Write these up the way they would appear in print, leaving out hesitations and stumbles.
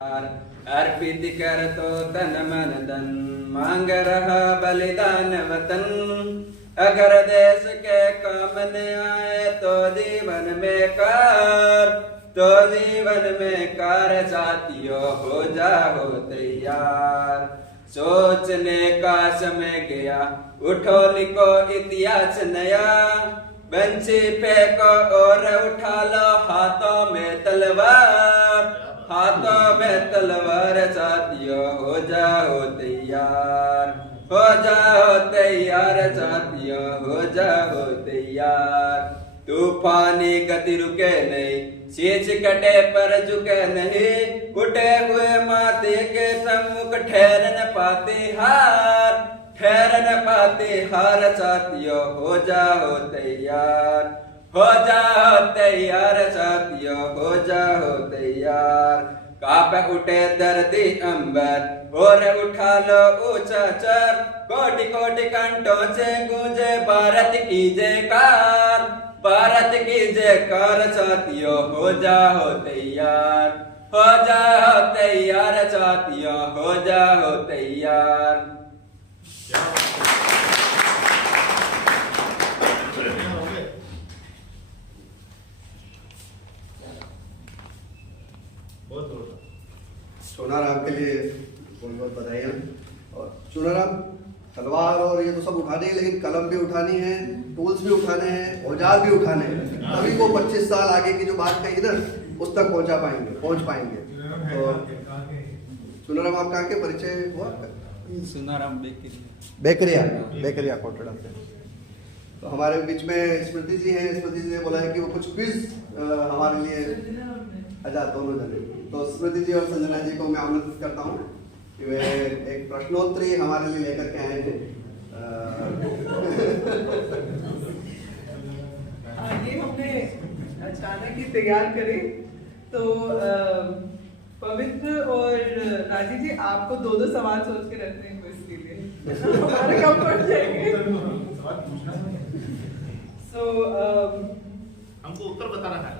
अर्पित कर तो तन मन धन मांग रहा बलिदान वतन। अगर देश के काम न आए तो जीवन में कार साथियों हो जाओ तैयार। सोचने का समय गया, उठो लिखो इतिहास नया। बंसी फेंको और उठा लो हाथों में तलवार। हाथों में तलवार साथियों हो जाओ तैयार। हो जाओ तैयार साथियों हो जाओ तैयार। तूफानी गति रुके नहीं, शीश कटे पर झुके नहीं। उठे हुए माथे के सम्मुख ठहर न पाते हार। ठहर न पाते हार साथियों हो जाओ तैयार। हो जाओ तैयार साथियों हो जाओ तैयार। कांप उठे धरती अंबर और उठा लो ऊंचा सर। कोटि कोटि कंठों से गूंजे भारत की जयकार। भारत की जयकार साथियों हो जाओ तैयार। हो जाओ तैयार साथियों हो जाओ तैयार। चुनाराम के लिए बहुत बहुत बधाइयाँ। और चुनाराम तलवार और ये तो सब उठानी है, लेकिन कलम भी उठानी है, टूल्स भी उठाने हैं, औजार भी उठाने हैं। तभी वो 25 साल आगे की जो बात कही ना उस तक पहुंच पाएंगे। तो चुनाराम आप कहाँ के परिचय हुआ? सुनाराम बेकरिया कोटड़ा से। तो हमारे बीच में स्मृति जी हैं। स्मृति जी ने बोला है कि वो कुछ क्विज हमारे लिए आजाद दोनों जने। तो स्मृति जी और संजना जी को मैं आमंत्रित करता हूँ कि वे एक प्रश्नोत्तरी हमारे लिए लेकर के आए थे। ये हमने अचानक ही तैयार करे। तो पवित्र और राजी जी आपको दो सवाल सोच के रखते हैं क्विज के लिए। हमारे कम पड़ जाएंगे। हमको उत्तर बताना है।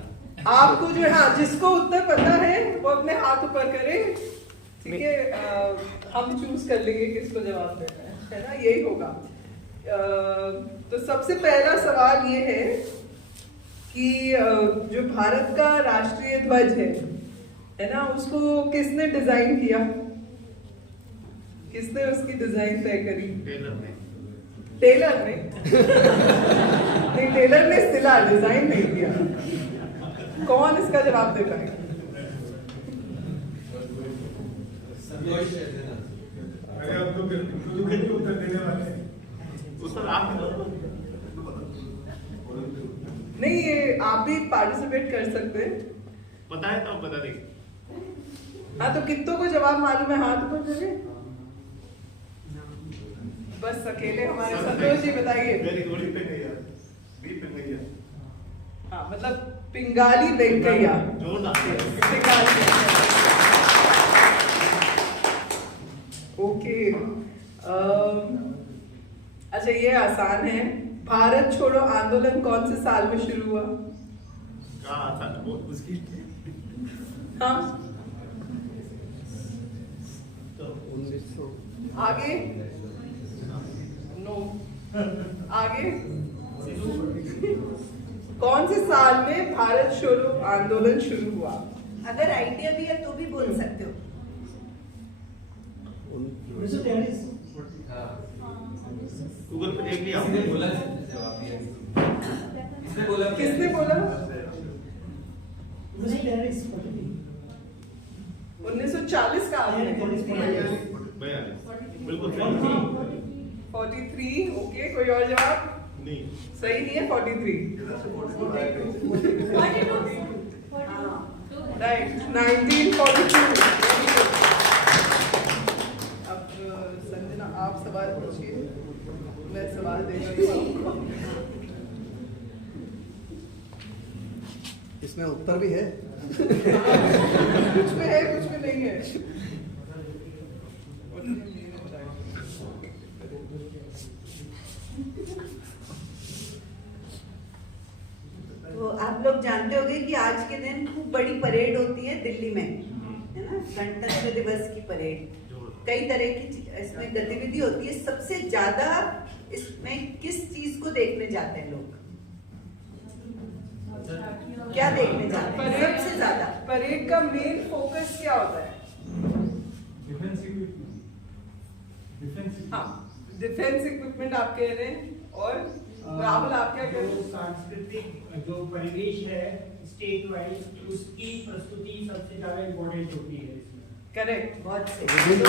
आपको जो हाँ जिसको उत्तर पता है वो अपने हाथ ऊपर करे, ठीक है। हम चूज कर लेंगे किसको जवाब देना है ना, यही होगा। तो सबसे पहला सवाल ये है कि जो भारत का राष्ट्रीय ध्वज है ना, उसको किसने डिजाइन किया? किसने उसकी डिजाइन तय करी? टेलर ने नहीं, टेलर ने सिला, डिजाइन नहीं किया। कौन इसका जवाब दे पाएगा? नहीं, ये आप भी पार्टिसिपेट कर सकते हैं। पता है तो आप बता देंगे। हाँ, तो कितनों को जवाब मालूम है? हाथ ऊपर करिए। बस अकेले हमारे संतोष जी बताइए। हाँ, मतलब पिंगाली वेंकैया। ओके। अच्छा, ये आसान है। भारत छोड़ो आंदोलन कौन से साल में शुरू हुआ? हाँ, आगे नो, आगे कौन से साल में भारत छोड़ो आंदोलन शुरू हुआ? अगर आइडिया भी है तो भी बोल सकते हो। 1943। गूगल पे देख लिया हमने। बोला किसने बोला? 1940 का आपने? बिल्कुल 43। ओके, कोई और जवाब? नहीं, सही नहीं है। 43 राइट। 1942। अब संजना आप सवाल पूछिए, मैं सवाल दे रही हूँ। इसमें उत्तर भी है। कुछ में है, कुछ में नहीं है। तो आप लोग जानते होंगे कि आज के दिन खूब बड़ी परेड होती है दिल्ली में, है ना, गणतंत्र दिवस की परेड, कई तरह की इसमें गतिविधि होती है। सबसे ज्यादा इसमें किस चीज को देखने जाते हैं लोग? क्या देखने जाते हैं सबसे ज्यादा? परेड का मेन फोकस क्या होता है? हाँ, डिफेंस इक्विपमेंट आप कह रहे हैं। और राहुल आप क्या कह रहे हैं? सांस्कृतिक जो परिवेश है स्टेट वाइज, उसकी प्रस्तुति सबसे ज्यादा इम्पोर्टेंट होती है इसमें। करेक्ट, बहुत से विभिन्न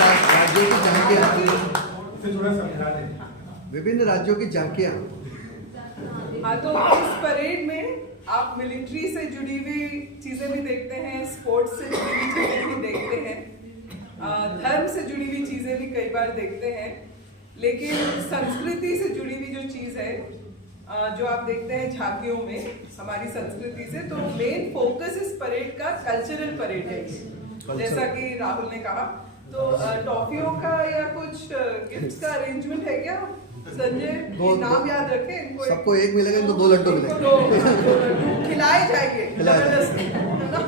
राज्यों की झांकियां, थोड़ा समझा दें। विभिन्न राज्यों की झांकियां। हाँ, तो इस परेड में आप मिलिट्री से जुड़ी हुई चीजें भी देखते हैं, स्पोर्ट्स से जुड़ी हुई चीजें भी देखते हैं, धर्म से जुड़ी हुई चीजें भी कई बार देखते हैं, लेकिन संस्कृति से जुड़ी हुई जो चीज है जो आप देखते हैं झांकियों में हमारी संस्कृति से, तो मेन फोकस इस परेड का कल्चरल परेड है। जैसा कि राहुल ने कहा, तो टॉफियों का या कुछ गिफ्ट्स का अरेंजमेंट है क्या संजय? नाम याद रखें इनको। सबको एक मिलेगा, इनको 2 लड्डू मिलेंगे। दो लड्डू खिलाए जाएंगे जबरदस्ती, है ना?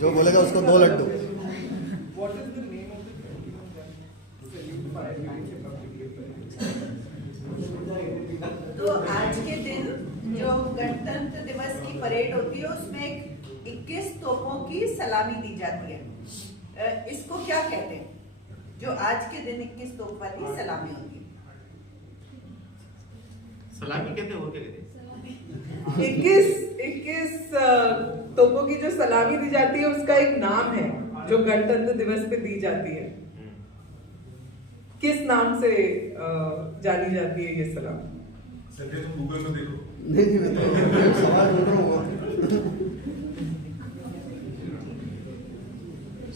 जो बोलेगा उसको 2 Laddu. What is the name of the तो आज के दिन जो गणतंत्र दिवस की परेड होती है उसमें 21 तोपों की सलामी दी जाती है। इसको क्या कहते हैं जो आज के दिन 21 तोप वाली सलामी होती है? सलामी कहते हैं और क्या कहते हैं? 21 तोपों की जो सलामी दी जाती है उसका एक नाम है जो गणतंत्र दिवस पे दी जाती है। किस नाम से जानी जाती है ये सलामी? संजय तुम गूगल में देखो। नहीं मैं तो सवाल ढूंढ रहा हूँ।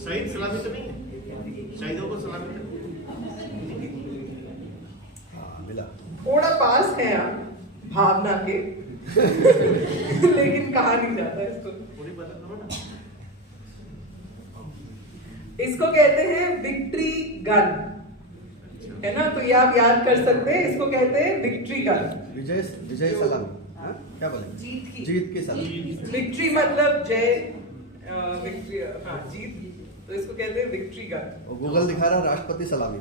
शहीद सलामी तो नहीं है, शहीदों को सलामी मिला। थोड़ा पास है आप भावना के लेकिन कहा नहीं जाता इसको। पूरी बता दो ना। इसको कहते हैं विक्ट्री गन, है ना? तो ये आप याद कर सकते हैं, इसको कहते हैं विक्ट्री गन। विजय सलामी। हाँ? क्या बोले? जीत की सलामी। विक्ट्री मतलब जय, विक्ट्री, हाँ जीत, तो इसको कहते हैं विक्ट्री गन। और गूगल दिखा रहा है राष्ट्रपति सलामी।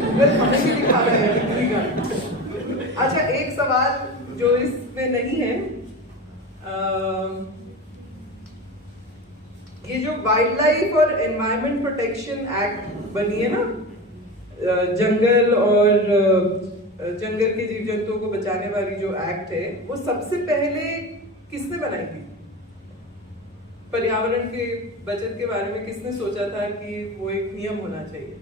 गूगल हमें भी दिखा रहा है विक्ट्री गन। अच्छा, एक सवाल जो इसमें नहीं है, ये जो वाइल्ड लाइफ और एनवायरमेंट प्रोटेक्शन एक्ट बनी है ना, जंगल और जंगल के जीव जंतुओं को बचाने वाली जो एक्ट है, वो सबसे पहले किसने बनाई थी? पर्यावरण के बचत के बारे में किसने सोचा था कि वो एक नियम होना चाहिए?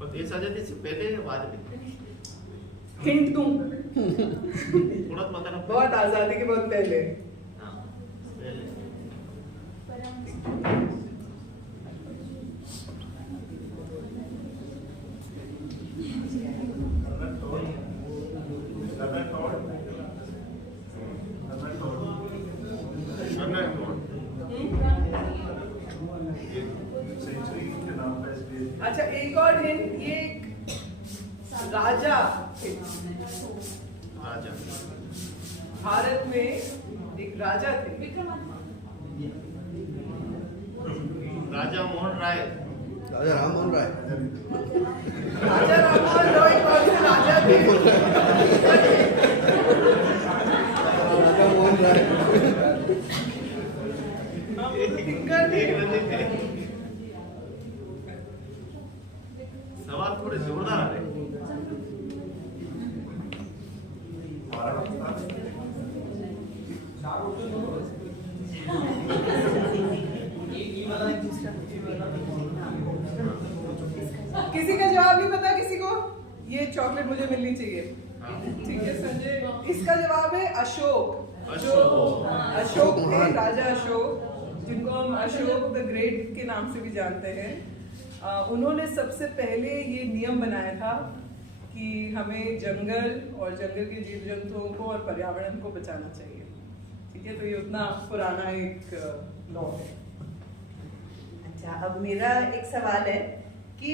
और देश आजादी से पहले या बाद में? हिंट दूं? थोड़ा तो बताना। बहुत आजादी के बहुत पहले। हाँ, पहले। अच्छा, एक और हिंट, ये एक राजा थे। राजा भारत में एक राजा थे। राजा मोहन राय। राजा राममोहन राय। राजा राममोहन रॉय कौन से राजा थे? राजा मोहन राय। हम तो दिक्कत है। सवाल थोड़े जोरदार है। किसी का जवाब नहीं पता? किसी को? ये चॉकलेट मुझे मिलनी चाहिए। ठीक है संजय, इसका जवाब है अशोक। अशोक थे, राजा अशोक, जिनको हम अशोक द ग्रेट के नाम से भी जानते हैं। उन्होंने सबसे पहले ये नियम बनाया था कि हमें जंगल और जंगल के जीव जंतुओं को और पर्यावरण को बचाना चाहिए। ठीक है, तो ये उतना पुराना एक लॉ है। अच्छा, अब मेरा एक सवाल है कि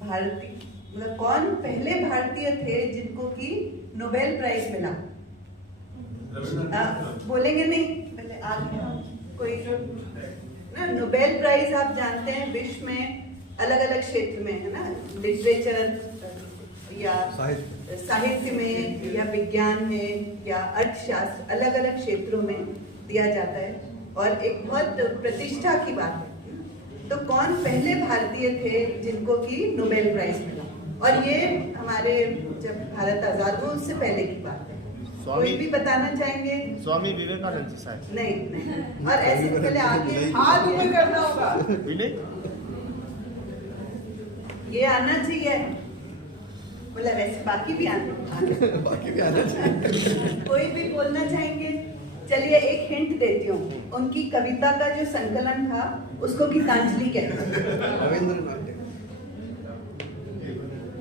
भारतीय मतलब कौन पहले भारतीय थे जिनको कि नोबेल प्राइज मिला? बोलेंगे नहीं, पहले आगे कोई ना। नोबेल प्राइज आप जानते हैं विश्व में अलग अलग क्षेत्र में है ना, लिटरेचर या साहित्य में या विज्ञान में या अर्थशास्त्र, अलग अलग क्षेत्रों में दिया जाता है और एक बहुत प्रतिष्ठा की बात है। तो कौन पहले भारतीय थे जिनको कि नोबेल प्राइज मिला, और ये हमारे जब भारत आजाद हुआ उससे पहले की बात है। कोई भी बताना चाहेंगे? स्वामी विवेकानंद जी शायद। नहीं। और ऐसे पहले आगे हाथ ऊपर करना होगा। ये आना चाहिए, मतलब ऐसे बाकी भी आना बाकी भी आना चाहिए। कोई भी बोलना चाहेंगे? चलिए एक हिंट देती हूँ, उनकी कविता का जो संकलन था उसको गीतांजलि कहते हैं। रविंद्रनाथ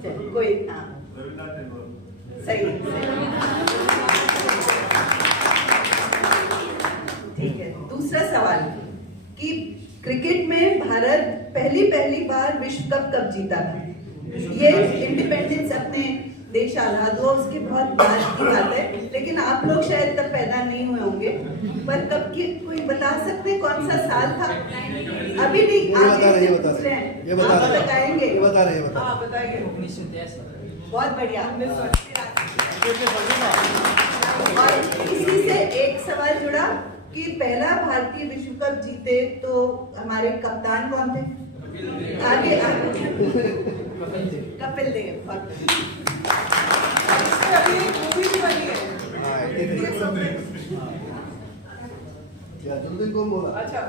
चलिए, कोई हाँ सही। ठीक है, दूसरा सवाल कि क्रिकेट में भारत पहली बार विश्व कप कब जीता था? ये इंडिपेंडेंस, अपने देश आजाद हुआ उसके बहुत बाद की बात है, लेकिन आप लोग शायद तब पैदा नहीं हुए होंगे, पर कब की कोई बता सकते कौन सा साल था? अभी नहीं, ये बता रहे बताएंगे। ये बता रहे हैं। हाँ बताएंगे। 1983। बहुत बढ़िया। 1983। और इसी से एक सवाल जुड़ा कि पहला भारतीय विश्व कप जीते तो हमारे कप्तान कौन थे? आगे कपिल देव। इसमें अभी एक मूवी भी बनी है। ये सब क्या तुम कौन बोला? अच्छा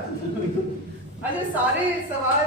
सारे सवाल